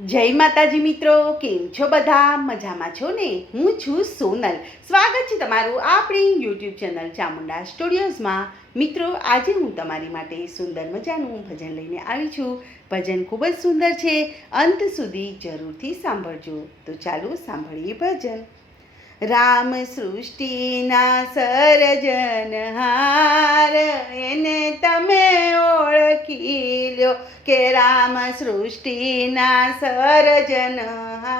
જય માતાજી મિત્રો, કેમ છો બધા? મજામાં છો ને? હું છું સોનલ. સ્વાગત છે તમારું આપણી યુટ્યુબ ચેનલ ચામુંડા સ્ટુડિયોઝમાં. મિત્રો, આજે હું તમારી માટે સુંદર મજાનું ભજન લઈને આવી છું. ભજન ખૂબ જ સુંદર છે, અંત સુધી જરૂરથી સાંભળજો. તો ચાલો સાંભળીએ ભજન. રામ સૃષ્ટિના સર્જનહાર, એને તમે ઓળખી લ્યો કે રામ સૃષ્ટિના સર્જનહાર,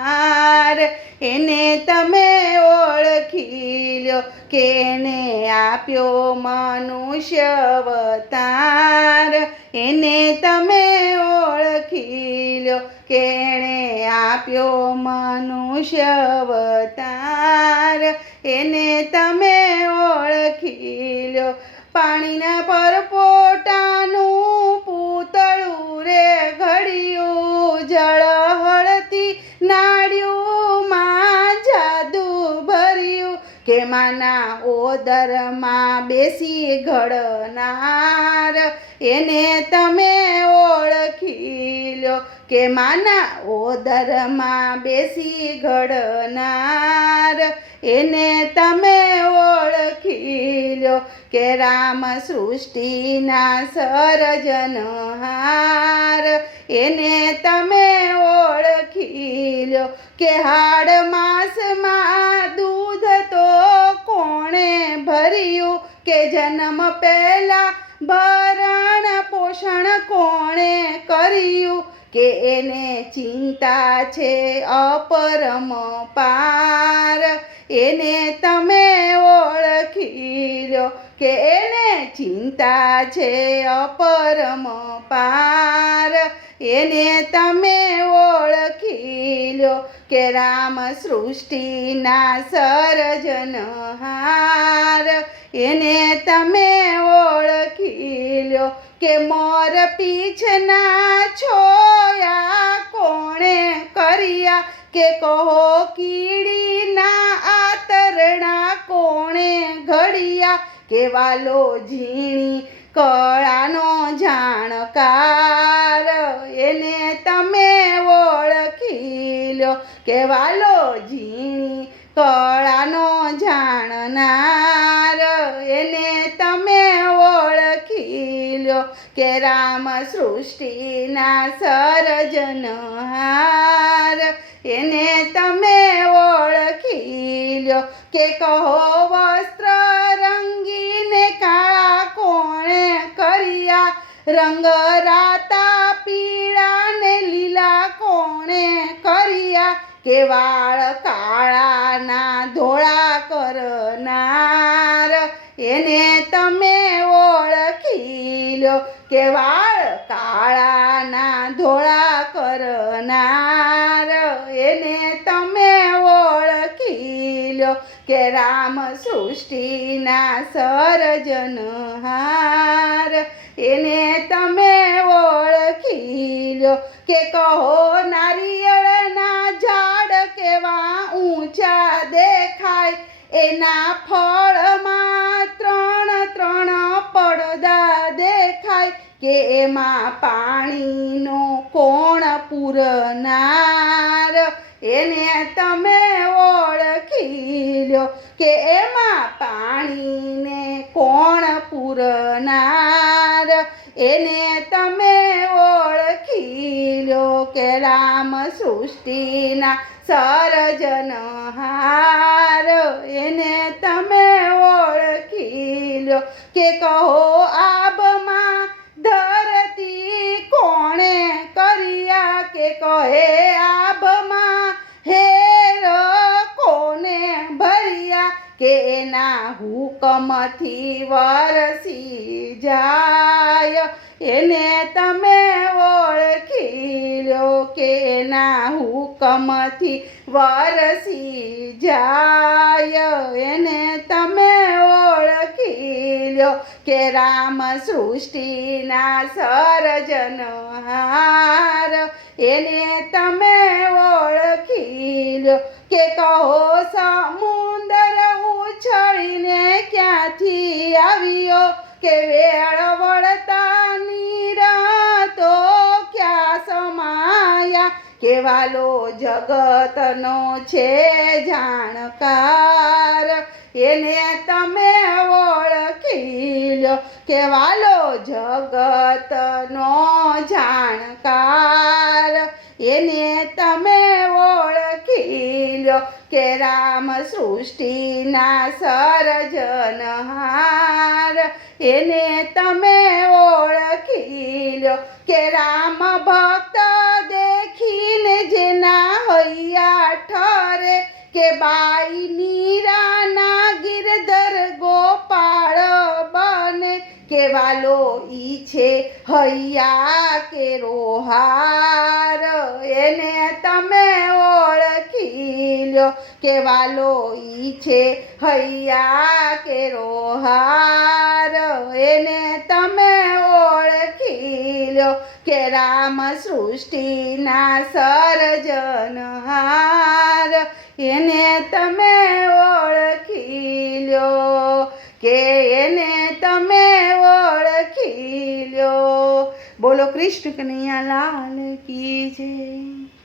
એને તમે ઓળખી લ્યો કે એને આપ્યો મનુષ્ય અવતાર, એને તમે ઓળખી લ્યો કે એણે આપ્યો મનુષ્ય અવતાર, એને તમે ઓળખી લ્યો. પાણીના પરપોટાનું પૂતળું રે ઘડ્યું, જળ હળતી નાળિયુંમાં જાદુ ભર્યું, કે માના ઓદરમાં બેસી ઘડનાર, એને તમે ઓળખી લ્યો કે માના ઓદરમાં બેસી ઘડનાર, એને તમે ઓળખી લ્યો કે રામ સૃષ્ટિના સર્જનહાર, એને તમે ઓળખી લ્યો કે હાડ માસમાં દૂધ તો કોણે ભર્યું, કે જન્મ પહેલા ભરણ પોષણ કોણે કર્યું, કે એને ચિંતા છે અપરંપાર, એને તમે ઓળખી લ્યો કે એને ચિંતા છે અપરંપાર, એને તમે ઓળખી લ્યો કે રામ સૃષ્ટિના સર્જનહાર, એને તમે ઓળખી લ્યો કે મોર પીછના છોયા કોણે કર્યા, કે કહો કીડીના આતરણા કોણે ઘડ્યા, કે વાલો ઝીણી કળાનો જાણકાર, એને તમે ઓળખી લ્યો કે વાલો ઝીણી કળાનો જાણનાર, એને તમે ઓળખી લ્યો કે રામ સૃષ્ટિના સર્જનહાર, એને તમે ઓળખી લ્યો કે કહો વસ્ત્ર રંગીને કાળા કોણે કર્યા, રંગ રાતા પીળા ને લીલા કોણે કર્યા, કે વાળ કાળાના ધોળા કરનાર, એને તમે ઓળખી લ્યો કે વાળ કાળાના ધોળા કરનાર, એને તમે ઓળખી લ્યો કે રામ સૃષ્ટિના સર્જનહાર, એને તમે ઓળખી લ્યો કે કહો નારિયેળના ઝાડ કેવા ઊંચા દેખાય, એના ફળમાં ત્રણ ત્રણ પડદા દેખાય, કે એમાં પાણીનો કોણ પૂરનાર, એને તમે ઓળખી લ્યો કે એમાં પાણીને કોણ પૂરનાર, એને તમે ઓળખી લ્યો કે રામ સૃષ્ટિના સર્જનહાર, એને તમે ઓળખી લ્યો કે કહો આબમાં ધરતી કોણે કર્યા, કે કહે આબમાં હેર કોને ભર્યા, કે એના હુકમથી વરસી જાય, એને તમે ઓળખી લ્યો કે એના હુકમથી વરસી જાય, એને તમે ઓળખી લ્યો કે રામ સૃષ્ટિના સર્જનહાર, એને તમે ઓળખી લ્યો કે કહો સમુદ્ર ઉછળીને ક્યાંથી આવ્યો, કે વેળ વળતા નીર તો ક્યાં સમાયા, કેવાલો જગતનો છે જાણકાર, એને તમે ઓળખી લ્યો. કેવાલો જગતનો જાણકાર, એને તમે ઓળખી લ્યો. કે રામ સૃષ્ટિના સર્જનહાર, એને તમે ઓળખી લ્યો. કે રામ ભક્ત દેખીને જેના હૈયા ઠરે, કે બાઈ મીરાના ગિરધર ગોપાળ બને. કેવાલો ઈ છે હૈયા કેરોહાર, એને તમે ઓળખી લ્યો. કેવાલો ઈ છે હૈયા કેરોહાર, એને તમે ઓળખી લ્યો. કે રામ સૃષ્ટિના સર્જનહાર, એને તમે ઓળખી લ્યો. કે એને તમે ઓળખી લ્યો. બોલો કૃષ્ણ કનૈયા લાલ કી જય.